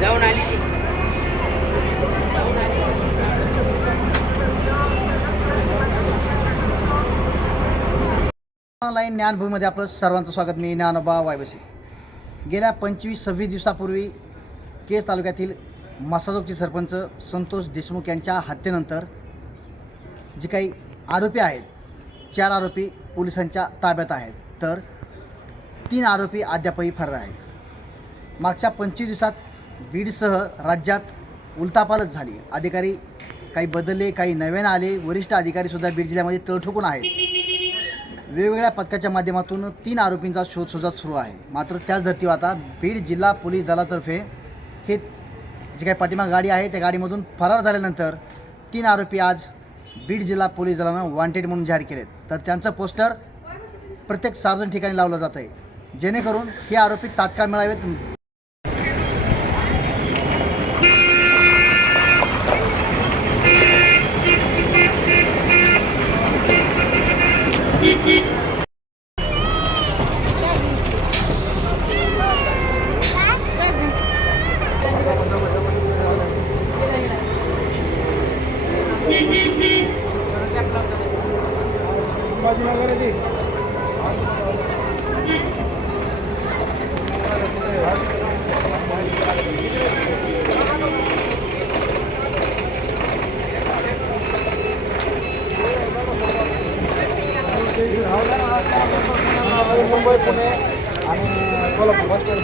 जाऊन आली जाऊन आली ऑनलाईन ज्ञानभूमीमध्ये आपलं सर्वांचं स्वागत. मी ज्ञानोबा वायबसी. गेल्या पंचवीस सव्वीस दिवसापूर्वी केस तालुक्यातील मसाजोगचे सरपंच संतोष देशमुख यांच्या हत्येनंतर जे काही आरोपी आहेत चार आरोपी पोलिसांच्या ताब्यात आहेत. तर तीन आरोपी अद्यापही फरार आहेत. मागच्या पंचवीस दिवसात बीडसह राज्यात उलतापालच झाली. अधिकारी काही बदलले काही नव्याने आले. वरिष्ठ अधिकारीसुद्धा बीड जिल्ह्यामध्ये तळठोकून आहेत. वेगवेगळ्या पथकाच्या माध्यमातून तीन आरोपींचा शोध सुरू आहे. मात्र त्याच धर्तीवर आता बीड जिल्हा पोलीस दलातर्फे हे जे काही पाठीमाग गाडी आहे त्या गाडीमधून फरार झाल्यानंतर तीन आरोपी आज बीड जिल्हा पोलीस दलानं वॉन्टेड म्हणून जाहीर केलेत. तर त्यांचं पोस्टर प्रत्येक सार्वजनिक ठिकाणी लावलं जात आहे जेणेकरून हे आरोपी तात्काळ मिळावेत. मुंबई पुणे आणि कोल्हापूर बस स्टँड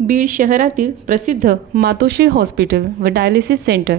बीड शहरातील प्रसिद्ध मातोश्री हॉस्पिटल व डायलिसिस सेंटर